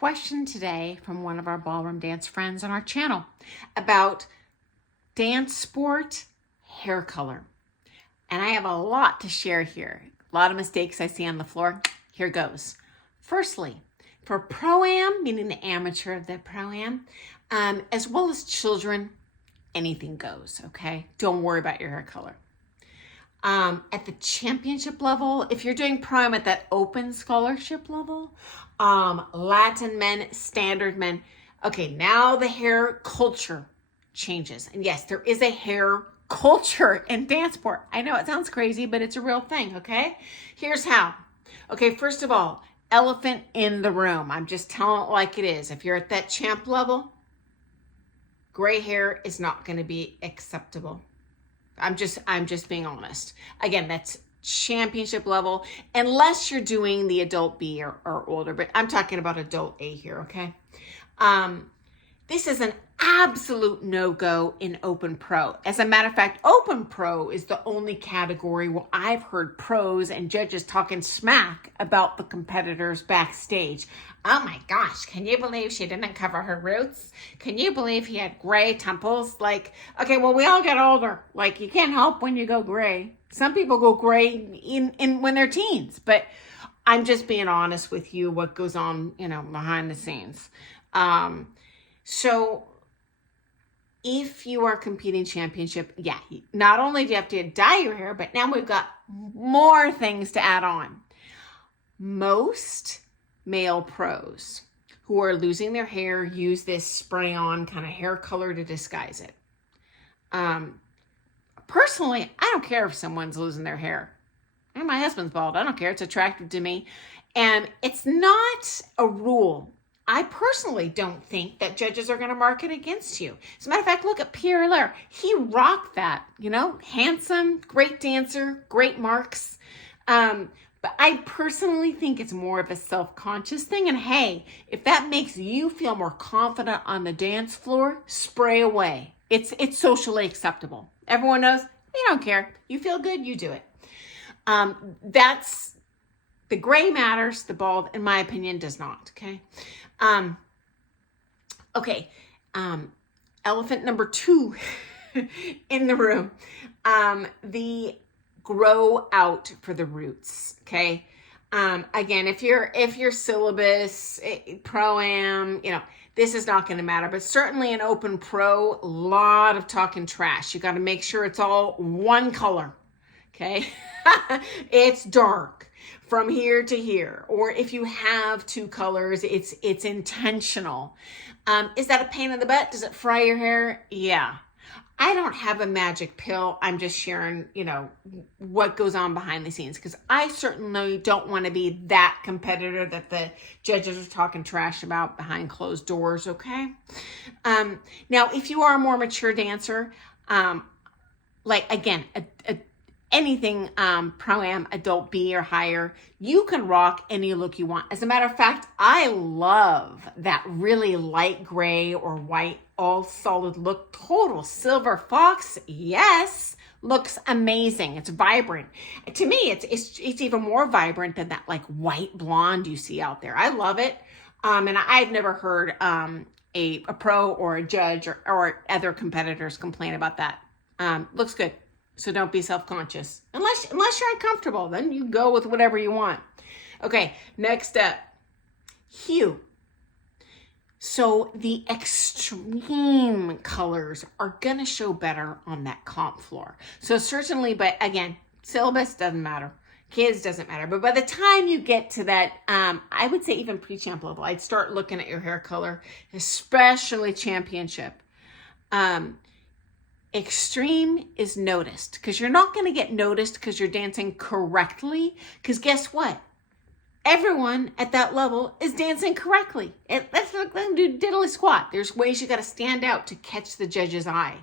question today from one of our ballroom dance friends on our channel about Dancesport Haircolor. And I have a lot to share here. A lot of mistakes I see on the floor. Here goes. Firstly, for Pro-Am, meaning the amateur of the Pro-Am, as well as children, anything goes, okay? Don't worry about your hair color. At the championship level, if you're doing Pro-Am at that open scholarship level, Latin men, standard men, okay, now the hair culture changes. And yes, there is a hair culture in dance sport. I know it sounds crazy, but it's a real thing, okay? Here's how. Okay, first of all, elephant in the room. I'm just telling it like it is. If you're at that champ level, gray hair is not going to be acceptable. I'm just being honest. Again, that's championship level, unless you're doing the adult B or older, but I'm talking about adult A here, okay? This is an absolute no-go in Open Pro. As a matter of fact, Open Pro is the only category where I've heard pros and judges talking smack about the competitors backstage. Oh my gosh, can you believe she didn't cover her roots? Can you believe he had gray temples? Like, okay, well, we all get older. Like, you can't help when you go gray. Some people go gray in when they're teens, but I'm just being honest with you what goes on, behind the scenes. So if you are competing championship, yeah, not only do you have to dye your hair, but now we've got more things to add on. Most male pros who are losing their hair use this spray-on kind of hair color to disguise it. Personally, I don't care if someone's losing their hair. And my husband's bald. I don't care. It's attractive to me. And it's not a rule. I personally don't think that judges are going to mark it against you. As a matter of fact, look at Pierre Lair. He rocked that, handsome, great dancer, great marks. But I personally think it's more of a self-conscious thing. And hey, if that makes you feel more confident on the dance floor, spray away. It's socially acceptable. Everyone knows, you don't care. You feel good, you do it. That's the gray matters, the bald, in my opinion, does not, okay? Elephant number 2 in the room, the grow out for the roots, okay? Again, if your syllabus, Pro-Am, this is not going to matter, but certainly in Open Pro, a lot of talking trash. You got to make sure it's all one color, okay? It's dark from here to here, or if you have 2 colors, it's intentional. Is that a pain in the butt? Does it fry your hair? Yeah. I don't have a magic pill. I'm just sharing, what goes on behind the scenes, because I certainly don't want to be that competitor that the judges are talking trash about behind closed doors, okay? Now, if you are a more mature dancer, anything Pro-Am, adult B or higher, you can rock any look you want. As a matter of fact, I love that really light gray or white, all solid look, total silver fox. Yes, looks amazing. It's vibrant. To me, it's even more vibrant than that like white blonde you see out there. I love it. And I've never heard a pro or a judge or other competitors complain about that. Looks good. So don't be self-conscious. Unless you're uncomfortable, then you go with whatever you want. Okay, next up, hue. So the extreme colors are gonna show better on that comp floor. So certainly, but again, syllabus doesn't matter. Kids doesn't matter. But by the time you get to that, I would say even pre-champ level, I'd start looking at your hair color, especially championship. Extreme is noticed, because you're not going to get noticed because you're dancing correctly, because guess what? Everyone at that level is dancing correctly. That's not going to do diddly squat. There's ways you got to stand out to catch the judge's eye,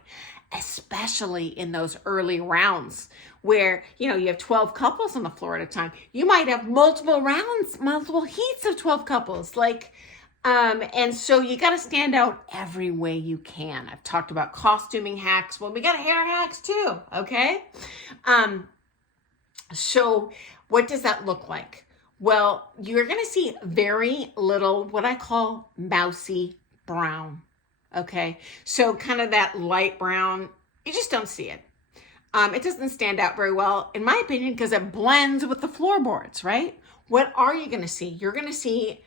especially in those early rounds where, you have 12 couples on the floor at a time. You might have multiple rounds, multiple heats of 12 couples. And so you got to stand out every way you can. I've talked about costuming hacks. Well, we got hair hacks too, okay? So what does that look like? Well, you're going to see very little what I call mousy brown. Okay, so kind of that light brown, you just don't see it. It doesn't stand out very well, in my opinion, because it blends with the floorboards, right? What are you going to see? You're going to see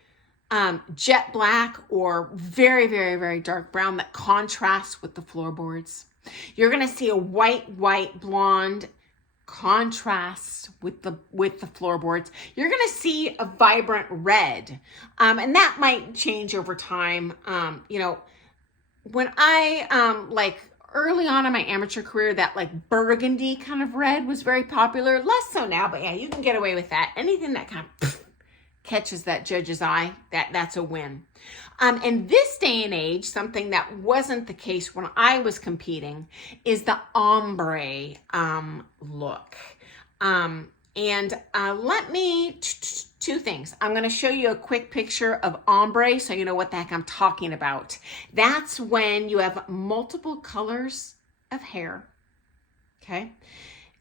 jet black or very, very, very dark brown that contrasts with the floorboards. You're going to see a white blonde contrast with the floorboards. You're going to see a vibrant red, and that might change over time. When I like early on in my amateur career, that like burgundy kind of red was very popular. Less so now, but yeah, you can get away with that. Anything that kind of catches that judge's eye, that's a win. In this day and age, something that wasn't the case when I was competing is the ombre look. Let me, two things. I'm going to show you a quick picture of ombre so you know what the heck I'm talking about. That's when you have multiple colors of hair, okay?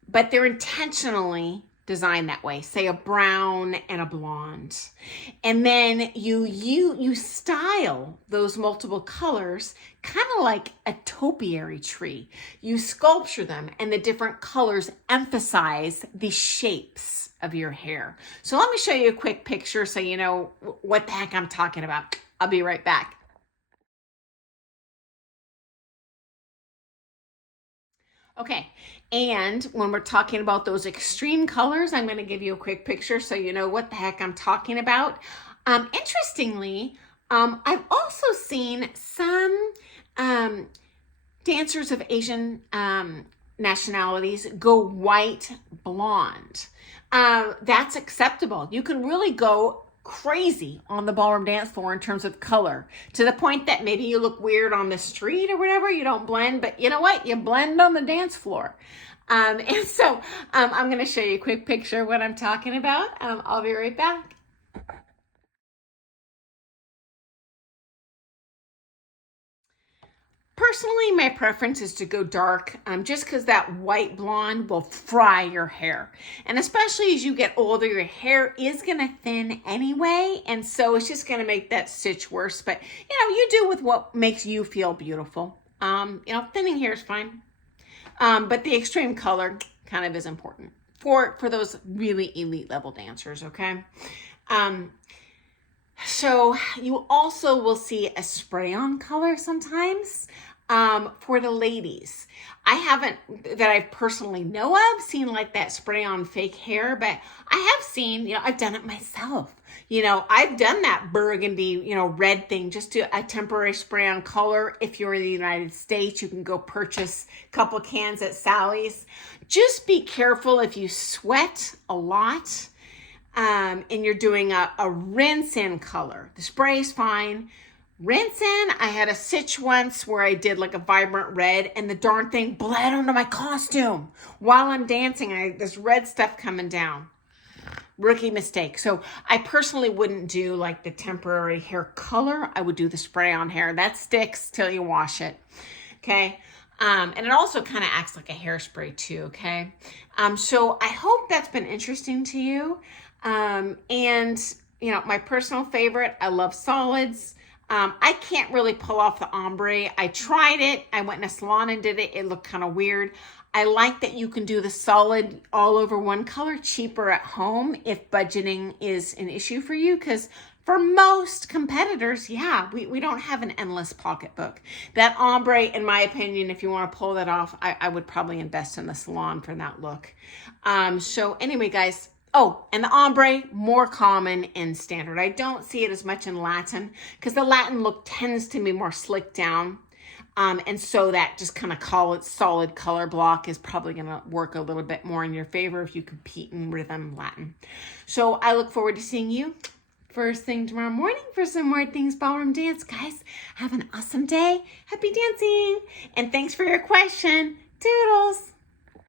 But they're intentionally designed that way, say a brown and a blonde. And then you style those multiple colors kind of like a topiary tree. You sculpture them, and the different colors emphasize the shapes of your hair. So let me show you a quick picture so you know what the heck I'm talking about. I'll be right back. Okay, and when we're talking about those extreme colors, I'm going to give you a quick picture so you know what the heck I'm talking about. Interestingly, I've also seen some dancers of Asian nationalities go white blonde. That's acceptable. You can really go crazy on the ballroom dance floor in terms of color, to the point that maybe you look weird on the street or whatever, you don't blend, but you know what, you blend on the dance floor. I'm going to show you a quick picture of what I'm talking about. I'll be right back. Personally, my preference is to go dark, just because that white blonde will fry your hair. And especially as you get older, your hair is going to thin anyway. And so it's just going to make that stitch worse. But, you do with what makes you feel beautiful. Thinning hair is fine. But the extreme color kind of is important for those really elite level dancers, okay? So you also will see a spray-on color sometimes for the ladies. I haven't, that I personally know of, seen like that spray-on fake hair, but I have seen, I've done it myself. I've done that burgundy, red thing, just to a temporary spray-on color. If you're in the United States, you can go purchase a couple cans at Sally's. Just be careful if you sweat a lot. And you're doing a rinse-in color. The spray is fine. Rinse-in, I had a sitch once where I did like a vibrant red, and the darn thing bled onto my costume. While I'm dancing, I had this red stuff coming down. Rookie mistake. So I personally wouldn't do like the temporary hair color. I would do the spray-on hair. That sticks till you wash it. Okay. And it also kind of acts like a hairspray too. Okay. So I hope that's been interesting to you. My personal favorite, I love solids. I can't really pull off the ombre. I tried it. I went in a salon and did it. It looked kind of weird. I like that you can do the solid all over one color cheaper at home if budgeting is an issue for you, because for most competitors, we don't have an endless pocketbook. That ombre, in my opinion, if you want to pull that off, I would probably invest in the salon for that look. So anyway, guys, and the ombre, more common in standard. I don't see it as much in Latin because the Latin look tends to be more slicked down. And so that just kind of solid color block is probably going to work a little bit more in your favor if you compete in rhythm Latin. So I look forward to seeing you first thing tomorrow morning for some more Things Ballroom Dance. Guys, have an awesome day. Happy dancing. And thanks for your question. Toodles.